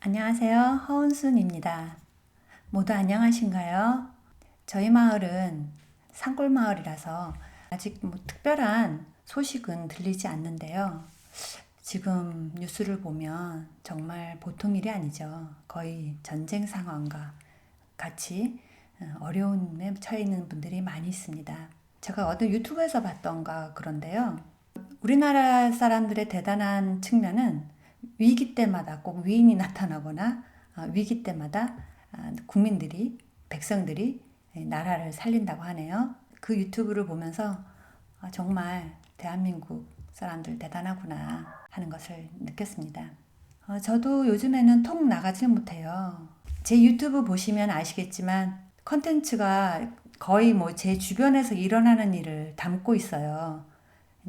안녕하세요. 허은순입니다. 모두 안녕하신가요? 저희 마을은 산골 마을이라서 아직 특별한 소식은 들리지 않는데요. 지금 뉴스를 보면 정말 보통 일이 아니죠. 거의 전쟁 상황과 같이 어려움에 처해 있는 분들이 많이 있습니다. 제가 어떤 유튜브에서 봤던가 그런데요. 우리나라 사람들의 대단한 측면은 위기 때마다 꼭 위인이 나타나거나 위기 때마다 국민들이, 백성들이 나라를 살린다고 하네요. 그 유튜브를 보면서 정말 대한민국 사람들 대단하구나 하는 것을 느꼈습니다. 저도 요즘에는 통 나가질 못해요. 제 유튜브 보시면 아시겠지만 컨텐츠가 거의 제 주변에서 일어나는 일을 담고 있어요.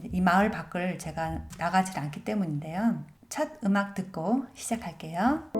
이 마을 밖을 제가 나가질 않기 때문인데요. 첫 음악 듣고 시작할게요.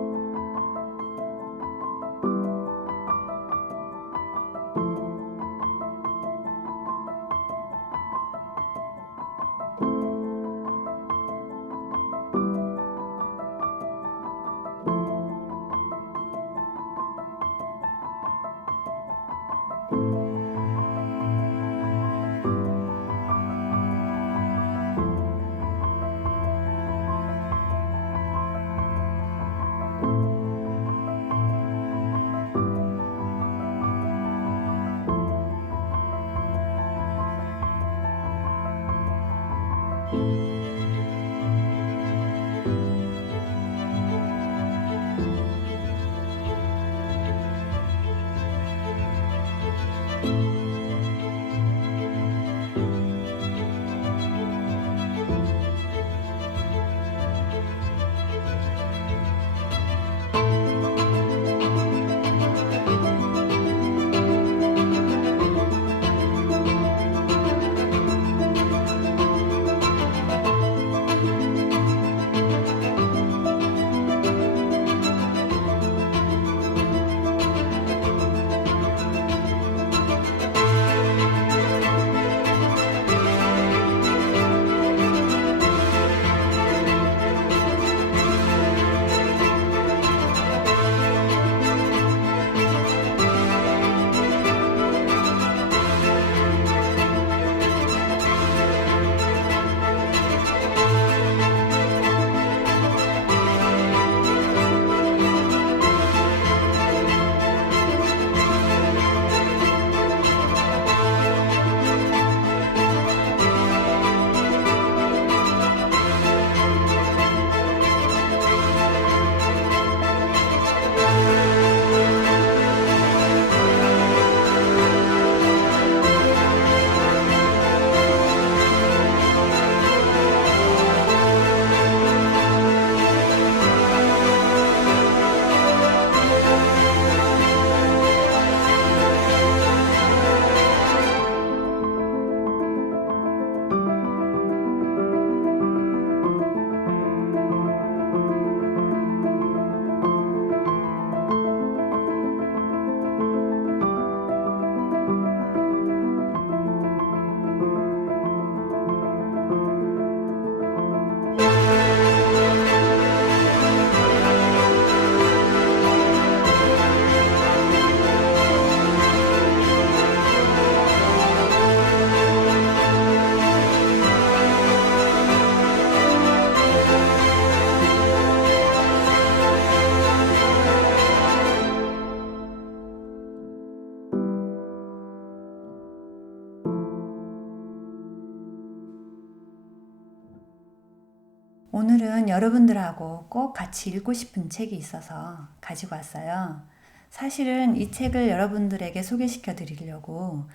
오늘은 여러분들하고 꼭 같이 읽고 싶은 책이 있어서 가지고 왔어요. 사실은 이 책을 여러분들에게 소개시켜 드리려고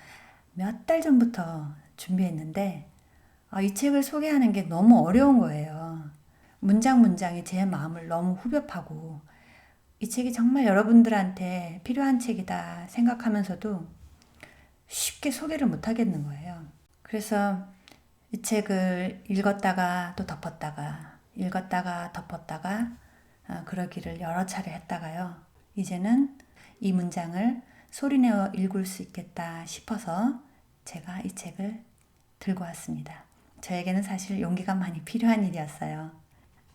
몇 달 전부터 준비했는데 이 책을 소개하는 게 너무 어려운 거예요. 문장 문장이 제 마음을 너무 후벼파고 이 책이 정말 여러분들한테 필요한 책이다 생각하면서도 쉽게 소개를 못 하겠는 거예요. 그래서 이 책을 읽었다가 또 덮었다가 읽었다가 덮었다가 그러기를 여러 차례 했다가요. 이제는 이 문장을 소리내어 읽을 수 있겠다 싶어서 제가 이 책을 들고 왔습니다. 저에게는 사실 용기가 많이 필요한 일이었어요.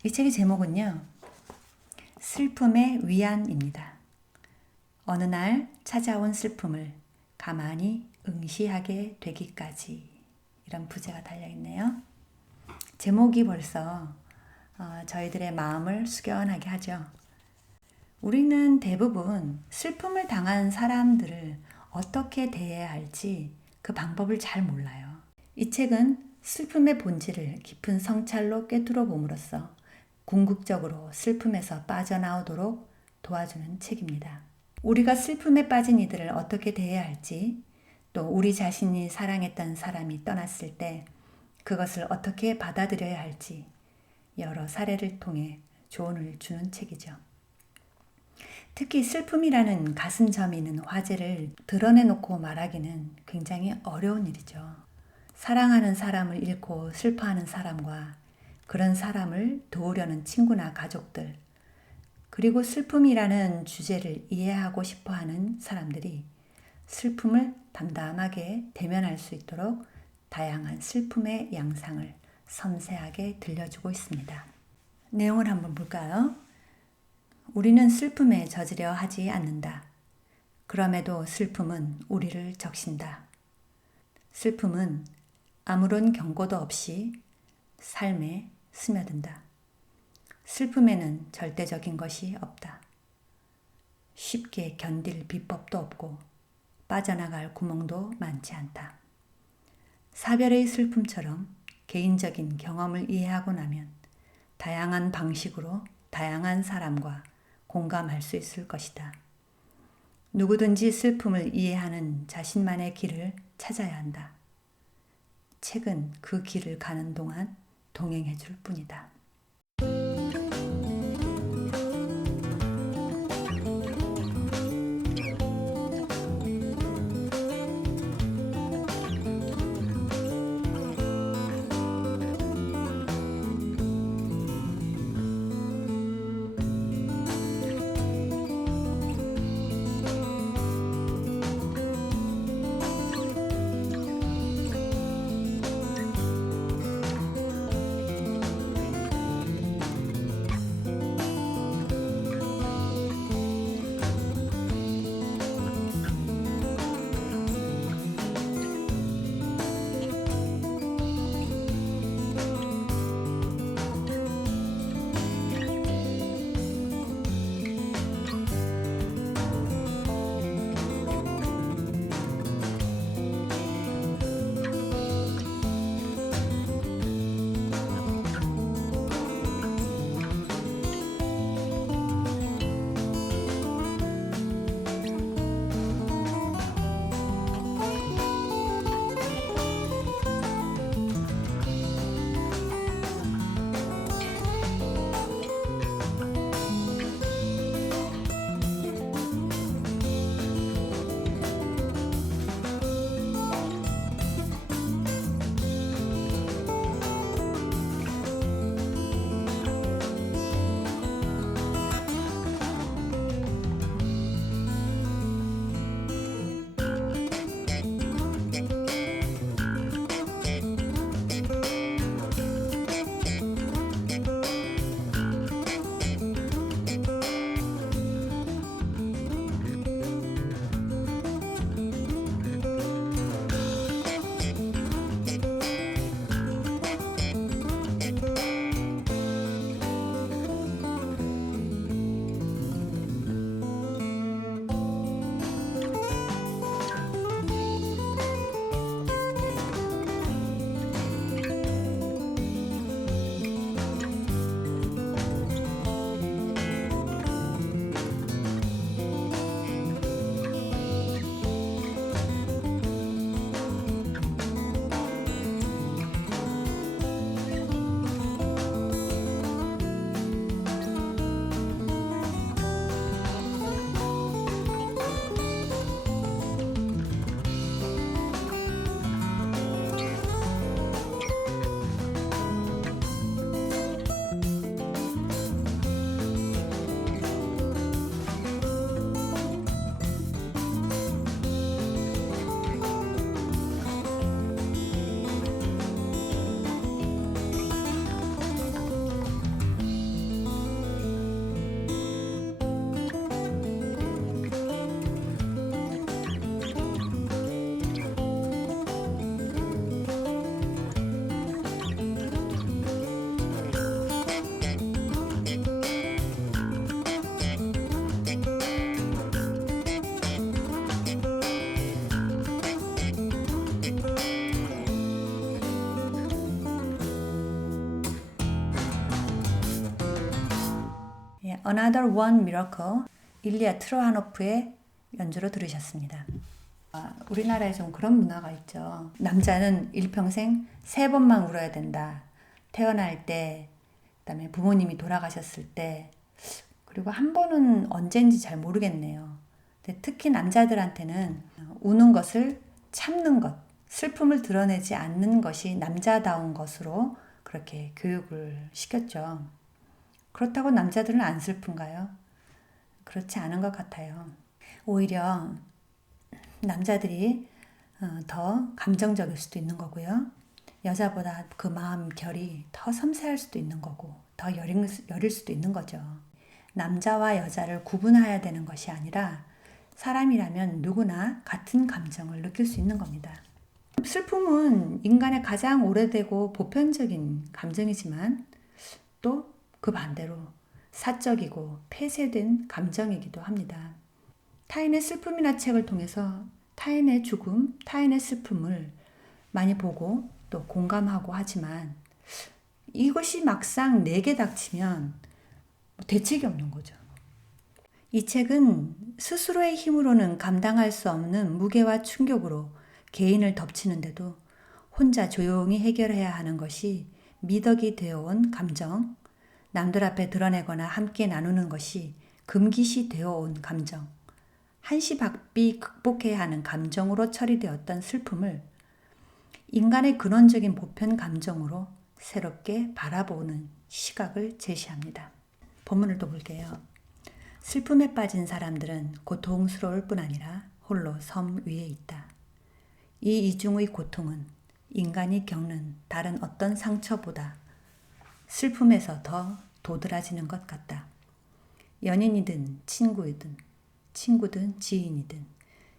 이 책의 제목은요. 슬픔의 위안입니다. 어느 날 찾아온 슬픔을 가만히 응시하게 되기까지, 이런 부제가 달려있네요. 제목이 벌써 저희들의 마음을 숙연하게 하죠. 우리는 대부분 슬픔을 당한 사람들을 어떻게 대해야 할지 그 방법을 잘 몰라요. 이 책은 슬픔의 본질을 깊은 성찰로 꿰뚫어 봄으로써 궁극적으로 슬픔에서 빠져나오도록 도와주는 책입니다. 우리가 슬픔에 빠진 이들을 어떻게 대해야 할지, 또 우리 자신이 사랑했던 사람이 떠났을 때 그것을 어떻게 받아들여야 할지 여러 사례를 통해 조언을 주는 책이죠. 특히 슬픔이라는 가슴 저미는 화제를 드러내놓고 말하기는 굉장히 어려운 일이죠. 사랑하는 사람을 잃고 슬퍼하는 사람과 그런 사람을 도우려는 친구나 가족들, 그리고 슬픔이라는 주제를 이해하고 싶어하는 사람들이 슬픔을 담담하게 대면할 수 있도록 다양한 슬픔의 양상을 섬세하게 들려주고 있습니다. 내용을 한번 볼까요? 우리는 슬픔에 젖으려 하지 않는다. 그럼에도 슬픔은 우리를 적신다. 슬픔은 아무런 경고도 없이 삶에 스며든다. 슬픔에는 절대적인 것이 없다. 쉽게 견딜 비법도 없고 빠져나갈 구멍도 많지 않다. 사별의 슬픔처럼 개인적인 경험을 이해하고 나면 다양한 방식으로 다양한 사람과 공감할 수 있을 것이다. 누구든지 슬픔을 이해하는 자신만의 길을 찾아야 한다. 책은 그 길을 가는 동안 동행해 줄 뿐이다. Another One Miracle, 일리아 트로하노프의 연주로 들으셨습니다. 우리나라에 좀 그런 문화가 있죠. 남자는 일평생 3번만 울어야 된다. 태어날 때, 그다음에 부모님이 돌아가셨을 때, 그리고 한 번은 언제인지 잘 모르겠네요. 근데 특히 남자들한테는 우는 것을 참는 것, 슬픔을 드러내지 않는 것이 남자다운 것으로 그렇게 교육을 시켰죠. 그렇다고 남자들은 안 슬픈가요? 그렇지 않은 것 같아요. 오히려 남자들이 더 감정적일 수도 있는 거고요. 여자보다 그 마음 결이 더 섬세할 수도 있는 거고, 더 여릴 수도 있는 거죠. 남자와 여자를 구분해야 되는 것이 아니라 사람이라면 누구나 같은 감정을 느낄 수 있는 겁니다. 슬픔은 인간의 가장 오래되고 보편적인 감정이지만 또 그 반대로 사적이고 폐쇄된 감정이기도 합니다. 타인의 슬픔이나 책을 통해서 타인의 죽음, 타인의 슬픔을 많이 보고 또 공감하고 하지만 이것이 막상 내게 닥치면 대책이 없는 거죠. 이 책은 스스로의 힘으로는 감당할 수 없는 무게와 충격으로 개인을 덮치는데도 혼자 조용히 해결해야 하는 것이 미덕이 되어온 감정, 남들 앞에 드러내거나 함께 나누는 것이 금기시 되어온 감정, 한시박비 극복해야 하는 감정으로 처리되었던 슬픔을 인간의 근원적인 보편 감정으로 새롭게 바라보는 시각을 제시합니다. 본문을 또 볼게요. 슬픔에 빠진 사람들은 고통스러울 뿐 아니라 홀로 섬 위에 있다. 이 이중의 고통은 인간이 겪는 다른 어떤 상처보다 슬픔에서 더 도드라지는 것 같다. 연인이든 친구든 지인이든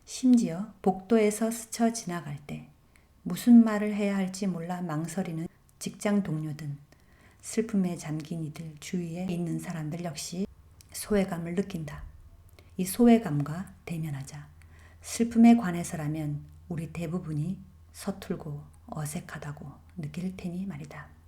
심지어 복도에서 스쳐 지나갈 때 무슨 말을 해야 할지 몰라 망설이는 직장 동료든 슬픔에 잠긴 이들 주위에 있는 사람들 역시 소외감을 느낀다. 이 소외감과 대면하자. 슬픔에 관해서라면 우리 대부분이 서툴고 어색하다고 느낄 테니 말이다.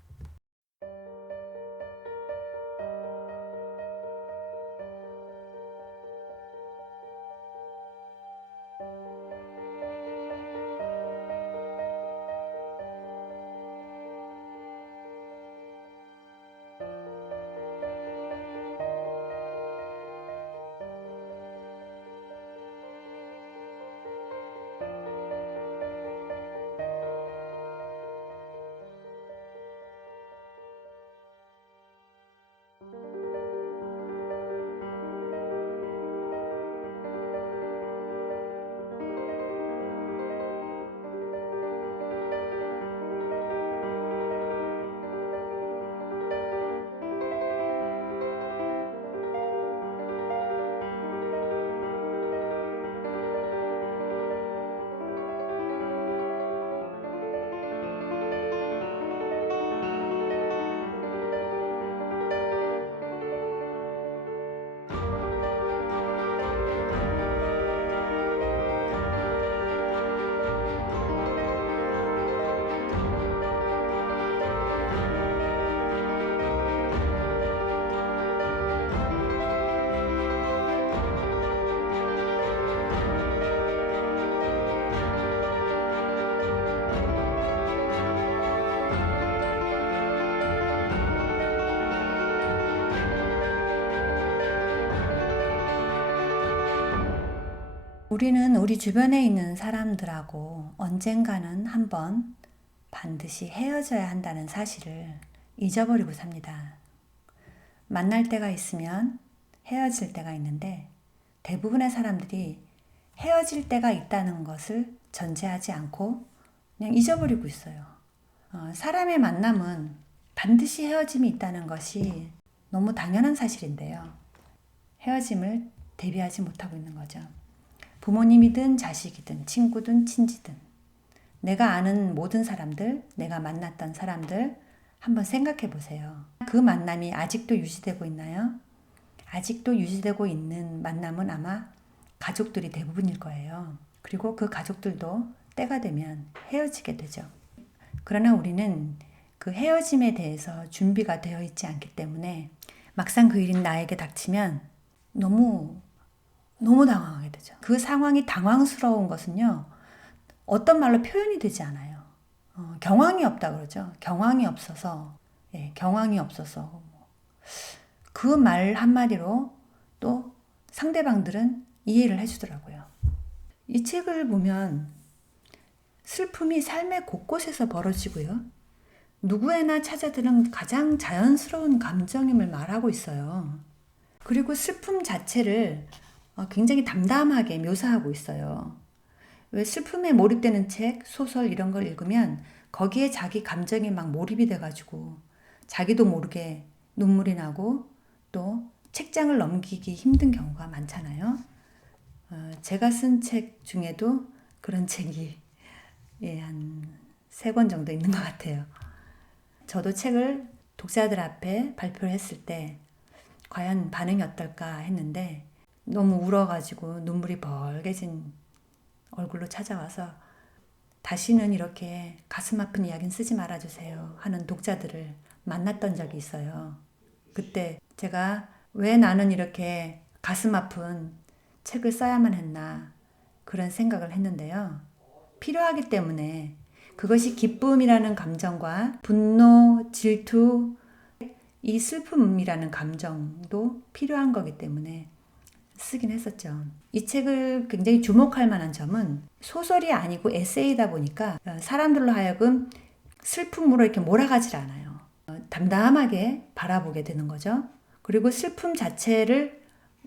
우리는 우리 주변에 있는 사람들하고 언젠가는 한번 반드시 헤어져야 한다는 사실을 잊어버리고 삽니다. 만날 때가 있으면 헤어질 때가 있는데 대부분의 사람들이 헤어질 때가 있다는 것을 전제하지 않고 그냥 잊어버리고 있어요. 사람의 만남은 반드시 헤어짐이 있다는 것이 너무 당연한 사실인데요. 헤어짐을 대비하지 못하고 있는 거죠. 부모님이든 자식이든 친구든 친지든 내가 아는 모든 사람들, 내가 만났던 사람들 한번 생각해 보세요. 그 만남이 아직도 유지되고 있나요? 아직도 유지되고 있는 만남은 아마 가족들이 대부분일 거예요. 그리고 그 가족들도 때가 되면 헤어지게 되죠. 그러나 우리는 그 헤어짐에 대해서 준비가 되어 있지 않기 때문에 막상 그 일이 나에게 닥치면 너무 당황하게 되죠. 그 상황이 당황스러운 것은요, 어떤 말로 표현이 되지 않아요. 경황이 없다 그러죠. 경황이 없어서, 경황이 없어서 그 말 한마디로 또 상대방들은 이해를 해주더라고요. 이 책을 보면 슬픔이 삶의 곳곳에서 벌어지고요. 누구에나 찾아드는 가장 자연스러운 감정임을 말하고 있어요. 그리고 슬픔 자체를 굉장히 담담하게 묘사하고 있어요. 왜 슬픔에 몰입되는 책, 소설 이런 걸 읽으면 거기에 자기 감정이 막 몰입이 돼가지고 자기도 모르게 눈물이 나고 또 책장을 넘기기 힘든 경우가 많잖아요. 제가 쓴 책 중에도 그런 책이 한 3권 정도 있는 것 같아요. 저도 책을 독자들 앞에 발표를 했을 때 과연 반응이 어떨까 했는데 너무 울어가지고 눈물이 벌게진 얼굴로 찾아와서 다시는 이렇게 가슴 아픈 이야기는 쓰지 말아주세요 하는 독자들을 만났던 적이 있어요. 그때 제가 왜 나는 이렇게 가슴 아픈 책을 써야만 했나 그런 생각을 했는데요. 필요하기 때문에 그것이 기쁨이라는 감정과 분노, 질투, 이 슬픔이라는 감정도 필요한 거기 때문에 쓰긴 했었죠. 이 책을 굉장히 주목할 만한 점은 소설이 아니고 에세이다 보니까 사람들로 하여금 슬픔으로 이렇게 몰아가질 않아요. 담담하게 바라보게 되는 거죠. 그리고 슬픔 자체를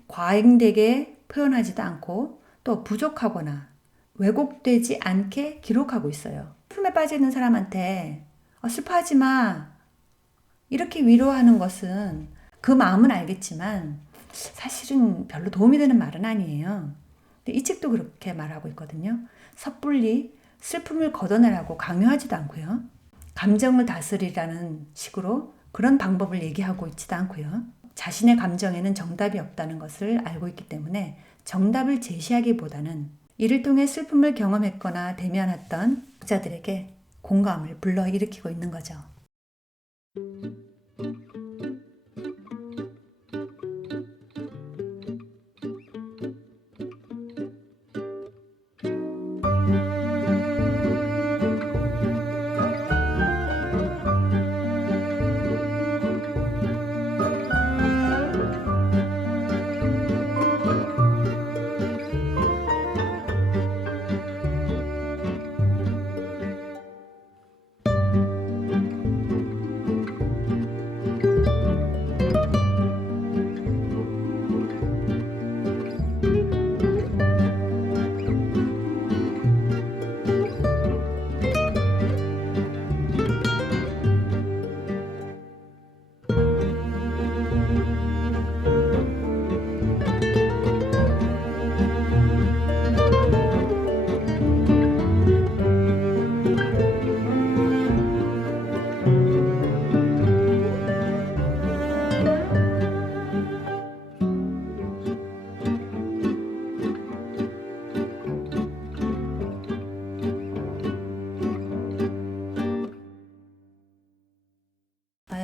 과잉되게 표현하지도 않고 또 부족하거나 왜곡되지 않게 기록하고 있어요. 슬픔에 빠져 있는 사람한테 슬퍼하지 마 이렇게 위로하는 것은 그 마음은 알겠지만 사실은 별로 도움이 되는 말은 아니에요. 근데 이 책도 그렇게 말하고 있거든요. 섣불리 슬픔을 걷어내라고 강요하지도 않고요. 감정을 다스리라는 식으로 그런 방법을 얘기하고 있지도 않고요. 자신의 감정에는 정답이 없다는 것을 알고 있기 때문에 정답을 제시하기보다는 이를 통해 슬픔을 경험했거나 대면했던 독자들에게 공감을 불러일으키고 있는 거죠.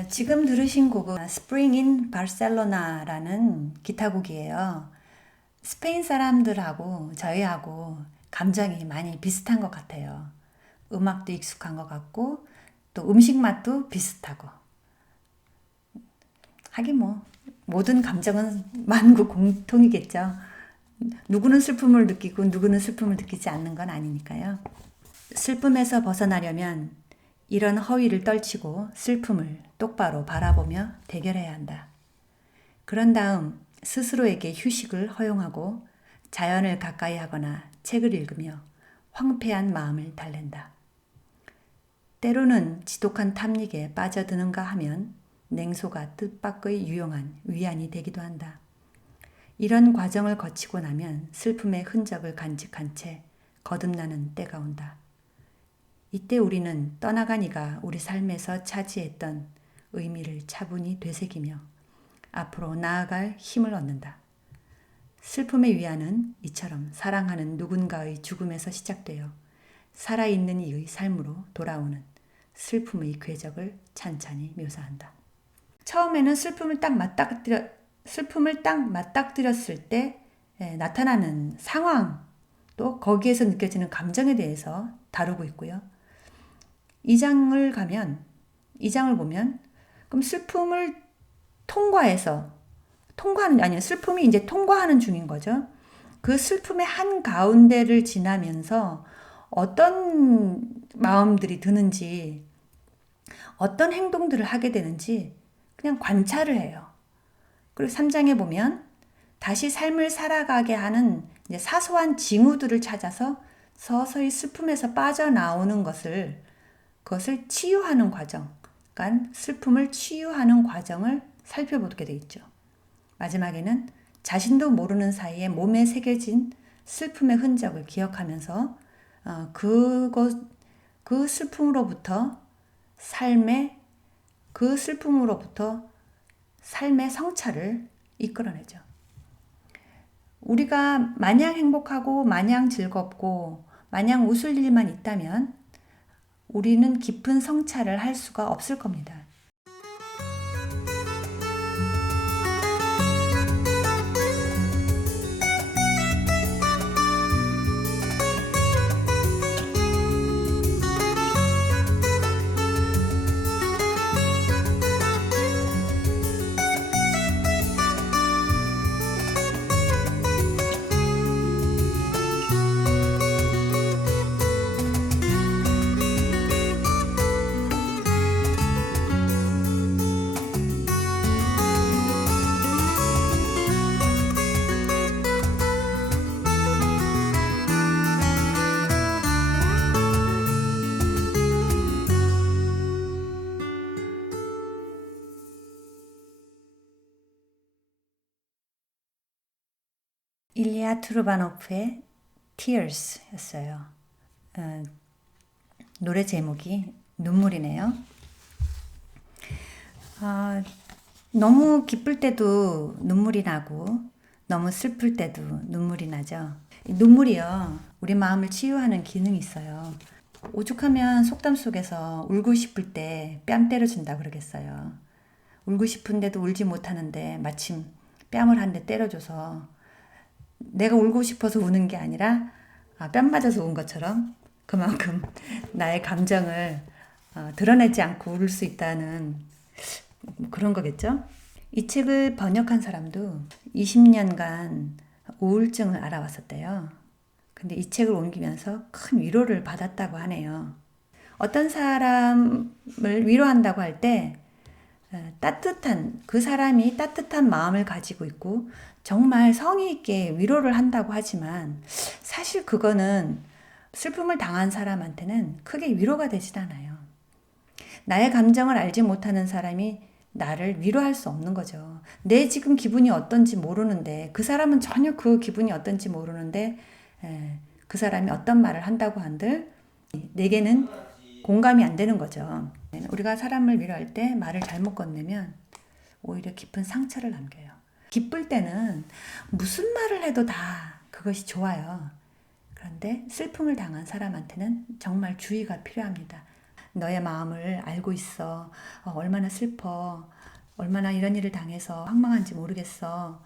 지금 들으신 곡은 Spring in Barcelona라는 기타곡이에요. 스페인 사람들하고 저희하고 감정이 많이 비슷한 것 같아요. 음악도 익숙한 것 같고 또 음식 맛도 비슷하고 하긴 뭐 모든 감정은 만국 공통이겠죠. 누구는 슬픔을 느끼고 누구는 슬픔을 느끼지 않는 건 아니니까요. 슬픔에서 벗어나려면 이런 허위를 떨치고 슬픔을 똑바로 바라보며 대결해야 한다. 그런 다음 스스로에게 휴식을 허용하고 자연을 가까이 하거나 책을 읽으며 황폐한 마음을 달랜다. 때로는 지독한 탐닉에 빠져드는가 하면 냉소가 뜻밖의 유용한 위안이 되기도 한다. 이런 과정을 거치고 나면 슬픔의 흔적을 간직한 채 거듭나는 때가 온다. 이때 우리는 떠나간 이가 우리 삶에서 차지했던 의미를 차분히 되새기며 앞으로 나아갈 힘을 얻는다. 슬픔의 위안은 이처럼 사랑하는 누군가의 죽음에서 시작되어 살아있는 이의 삶으로 돌아오는 슬픔의 궤적을 찬찬히 묘사한다. 처음에는 슬픔을 딱 맞닥뜨렸을 때 나타나는 상황, 또 거기에서 느껴지는 감정에 대해서 다루고 있고요. 2장을 보면, 그럼 슬픔을 슬픔이 이제 통과하는 중인 거죠. 그 슬픔의 한 가운데를 지나면서 어떤 마음들이 드는지, 어떤 행동들을 하게 되는지 그냥 관찰을 해요. 그리고 3장에 보면 다시 삶을 살아가게 하는 이제 사소한 징후들을 찾아서 서서히 슬픔에서 빠져나오는 그것을 치유하는 과정, 그러니까 슬픔을 치유하는 과정을 살펴보게 돼 있죠. 마지막에는 자신도 모르는 사이에 몸에 새겨진 슬픔의 흔적을 기억하면서 그 슬픔으로부터 삶의 성찰을 이끌어내죠. 우리가 마냥 행복하고 마냥 즐겁고 마냥 웃을 일만 있다면 우리는 깊은 성찰을 할 수가 없을 겁니다. 일리아 투르바노프의 Tears였어요. 노래 제목이 눈물이네요. 너무 기쁠 때도 눈물이 나고 너무 슬플 때도 눈물이 나죠. 눈물이요, 우리 마음을 치유하는 기능이 있어요. 오죽하면 속담 속에서 울고 싶을 때 뺨 때려준다 그러겠어요. 울고 싶은데도 울지 못하는데 마침 뺨을 한 대 때려줘서 내가 울고 싶어서 우는 게 아니라 뺨 맞아서 운 것처럼 그만큼 나의 감정을 드러내지 않고 울 수 있다는 그런 거겠죠. 이 책을 번역한 사람도 20년간 우울증을 알아왔었대요. 근데 이 책을 옮기면서 큰 위로를 받았다고 하네요. 어떤 사람을 위로한다고 할 때 그 사람이 따뜻한 마음을 가지고 있고 정말 성의 있게 위로를 한다고 하지만 사실 그거는 슬픔을 당한 사람한테는 크게 위로가 되진 않아요. 나의 감정을 알지 못하는 사람이 나를 위로할 수 없는 거죠. 내 지금 기분이 어떤지 모르는데, 그 사람은 전혀 그 기분이 어떤지 모르는데 그 사람이 어떤 말을 한다고 한들 내게는 공감이 안 되는 거죠. 우리가 사람을 위로할 때 말을 잘못 건네면 오히려 깊은 상처를 남겨요. 기쁠 때는 무슨 말을 해도 다 그것이 좋아요. 그런데 슬픔을 당한 사람한테는 정말 주의가 필요합니다. 너의 마음을 알고 있어. 얼마나 슬퍼. 얼마나 이런 일을 당해서 황망한지 모르겠어.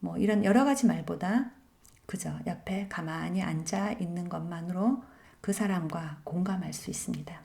뭐 이런 여러 가지 말보다 그저 옆에 가만히 앉아 있는 것만으로 그 사람과 공감할 수 있습니다.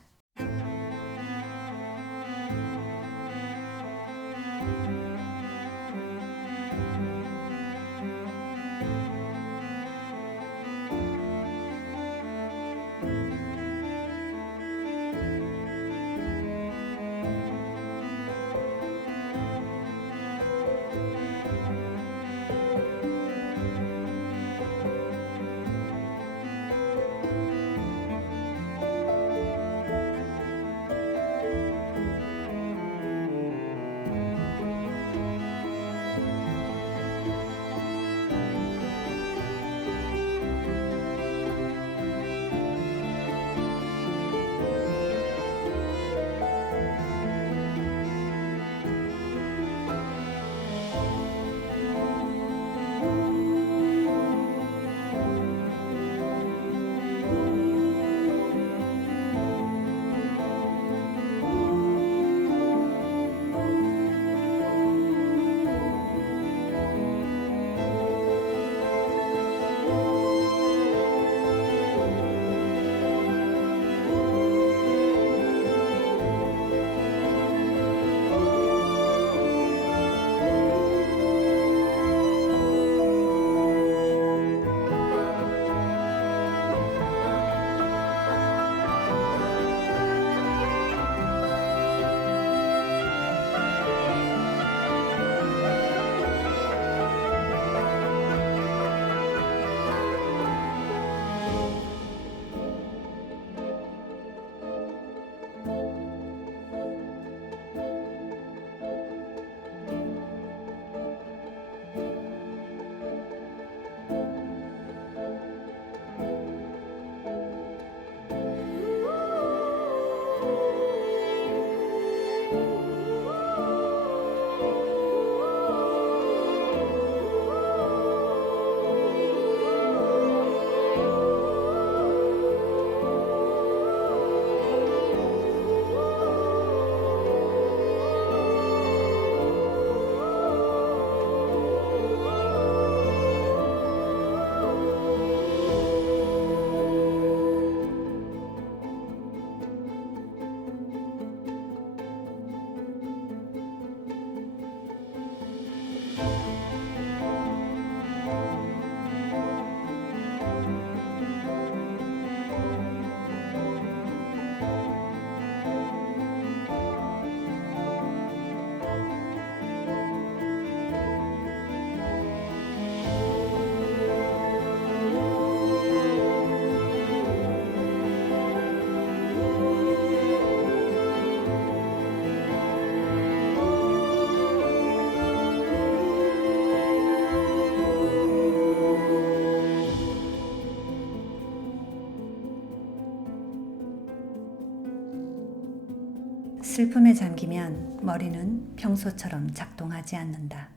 슬픔에 잠기면 머리는 평소처럼 작동하지 않는다.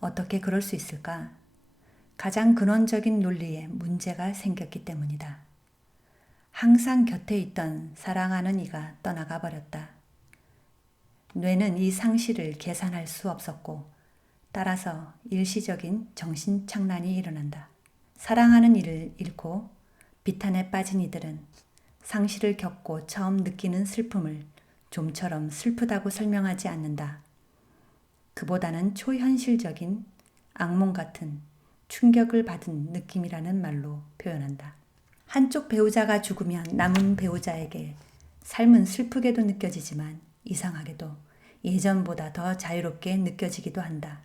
어떻게 그럴 수 있을까? 가장 근원적인 논리에 문제가 생겼기 때문이다. 항상 곁에 있던 사랑하는 이가 떠나가 버렸다. 뇌는 이 상실을 계산할 수 없었고 따라서 일시적인 정신착란이 일어난다. 사랑하는 이를 잃고 비탄에 빠진 이들은 상실을 겪고 처음 느끼는 슬픔을 좀처럼 슬프다고 설명하지 않는다. 그보다는 초현실적인 악몽 같은 충격을 받은 느낌이라는 말로 표현한다. 한쪽 배우자가 죽으면 남은 배우자에게 삶은 슬프게도 느껴지지만 이상하게도 예전보다 더 자유롭게 느껴지기도 한다.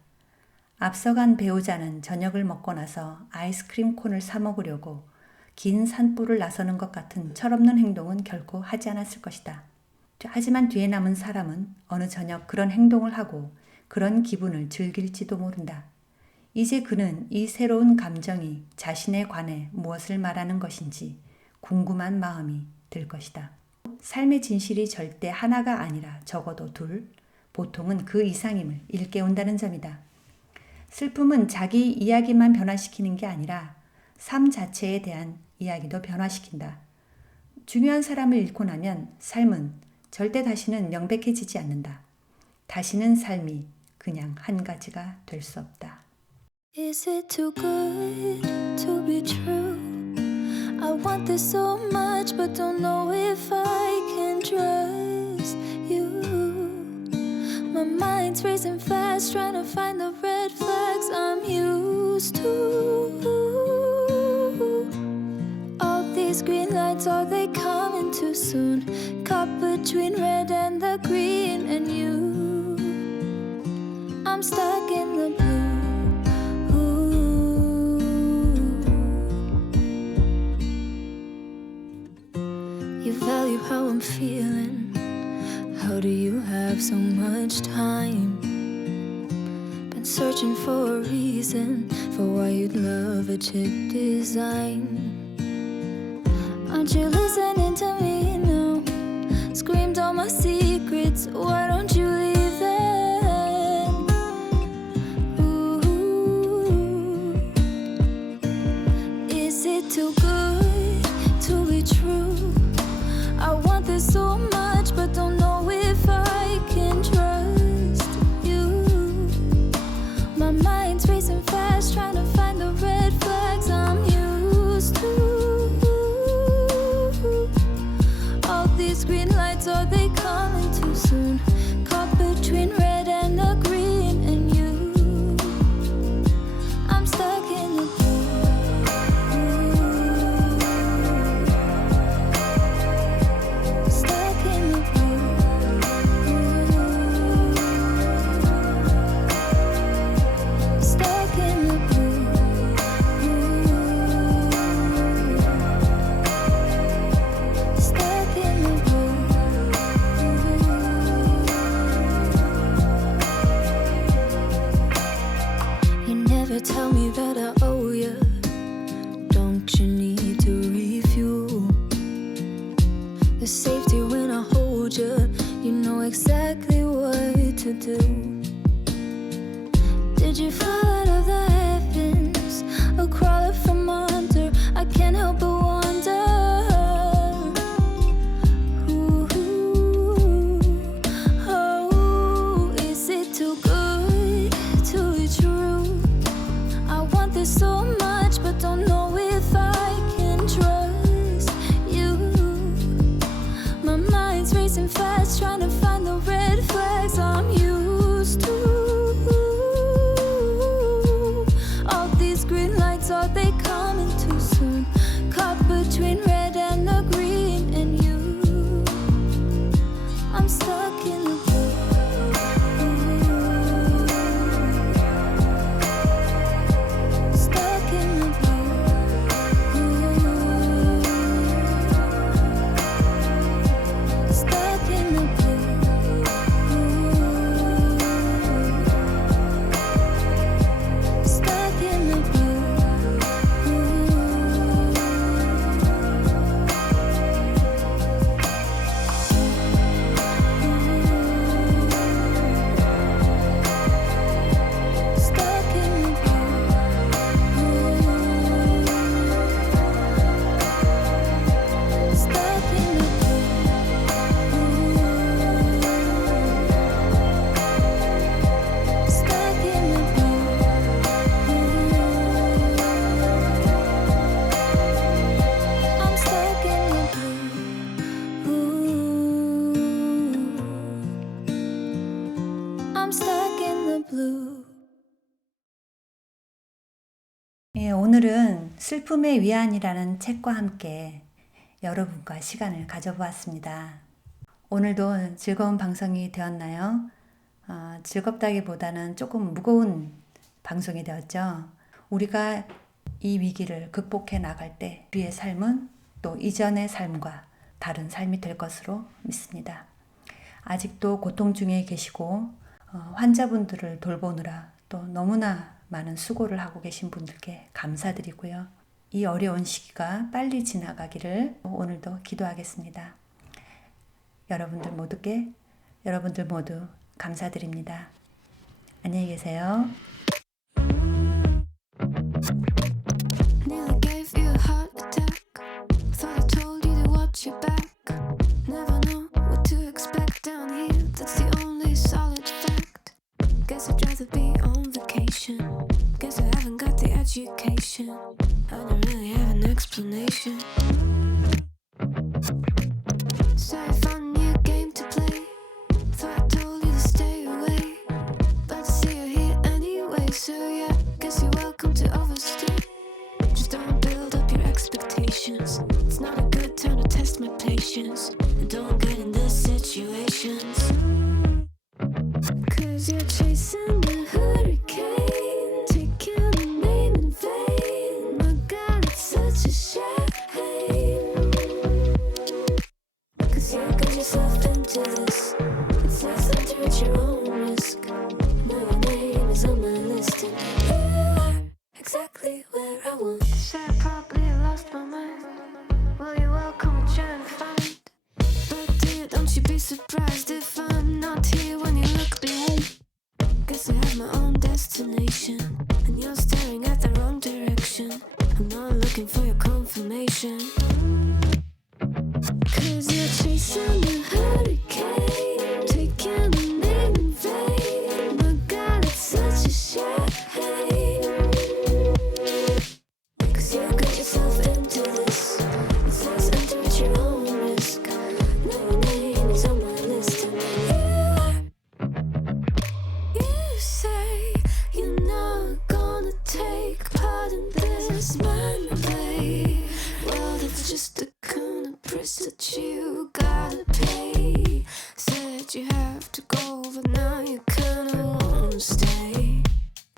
앞서간 배우자는 저녁을 먹고 나서 아이스크림 콘을 사 먹으려고 긴 산보를 나서는 것 같은 철없는 행동은 결코 하지 않았을 것이다. 하지만 뒤에 남은 사람은 어느 저녁 그런 행동을 하고 그런 기분을 즐길지도 모른다. 이제 그는 이 새로운 감정이 자신에 관해 무엇을 말하는 것인지 궁금한 마음이 들 것이다. 삶의 진실이 절대 하나가 아니라 적어도 둘, 보통은 그 이상임을 일깨운다는 점이다. 슬픔은 자기 이야기만 변화시키는 게 아니라 삶 자체에 대한 이야기도 변화시킨다. 중요한 사람을 잃고 나면 삶은 절대 다시는 명백해지지 않는다. 다시는 삶이 그냥 한 가지가 될 수 없다. Is it too good to be true? I want this so much but don't know if I can trust you. My mind's racing fast trying to find the red flags I'm used to. All these green lights, are they coming too soon? Caught between red and the green and you. I'm stuck in the blue. You value how I'm feeling. How do you have so much time? Been searching for a reason for why you'd love a chick design. Aren't you listening to me now? Screamed all my secrets, why don't you leave then? Ooh. Is it too good to be true? I want this so much but don't know if I can trust you. My mind's racing fast trying to find the red flags I'm used to. All these green lights, are they coming too soon? Caught between red and the green and you. I'm stuck in the blue. Stuck in the blue. Stuck in the blue. Stuck in the blue. You never tell me that I owe you. Don't you need to refuel? The safety when I hold you, you know exactly what to do. Did you fall out of the heavens or crawl up from under? I can't help but wonder. Ooh, oh, is it too good to be true? I want this so much but don't know if I can trust you. My mind's racing fast trying to find the red flags I'm used to. All these green lights, are they coming too soon? Caught between red and the green and you. I'm stuck in the blue. Stuck in the blue. Stuck in the blue. Stuck in the blue. 예, 오늘은 슬픔의 위안이라는 책과 함께 여러분과 시간을 가져보았습니다. 오늘도 즐거운 방송이 되었나요? 즐겁다기보다는 조금 무거운 방송이 되었죠. 우리가 이 위기를 극복해 나갈 때 우리의 삶은 또 이전의 삶과 다른 삶이 될 것으로 믿습니다. 아직도 고통 중에 계시고 환자분들을 돌보느라 또 너무나 많은 수고를 하고 계신 분들께 감사드리고요. 이 어려운 시기가 빨리 지나가기를 오늘도 기도하겠습니다. 여러분들 모두 감사드립니다. 안녕히 계세요. Nearly gave you a heart attack. Thought I told you to watch your back. Never know what to expect down here. That's the only solid fact. Guess I'd rather be on vacation. Guess I haven't got the education. I don't really have an explanation. Sorry, fun new game to play. Thought I told you to stay away, but I see you're here anyway. So yeah, guess you're welcome to overstay. Just don't build up your expectations. It's not a good time to test my patience. And don't get in these situations. Cause you're chasing a hurricane, taking a name in vain. My God, it's such a shame. Cause you got yourself into this. It says enter at your own risk. Now your name is on my list, and you are exactly where I want. Say I probably lost my mind. Well, you're welcome to try and find. But dear, don't you be surprised if I'm not here when you look behind. Guess I have my own destination, and you're staring at the wrong direction. I'm not looking for your confirmation. Cause you're chasing a hurricane, taking a name in vain. My God, it's such a shame. Cause you got yourself into this. It says enter at your own risk. Now your name is on my list, and you say you're not gonna take part in this mind play. Well, that's just the kind of price that you gotta pay. Said you have to go, but now you kinda wanna stay.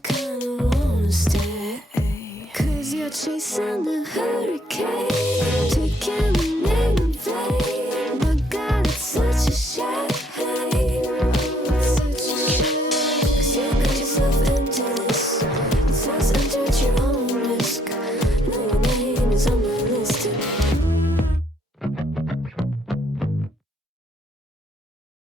Kinda wanna stay. Cause you're chasing the hurricane, taking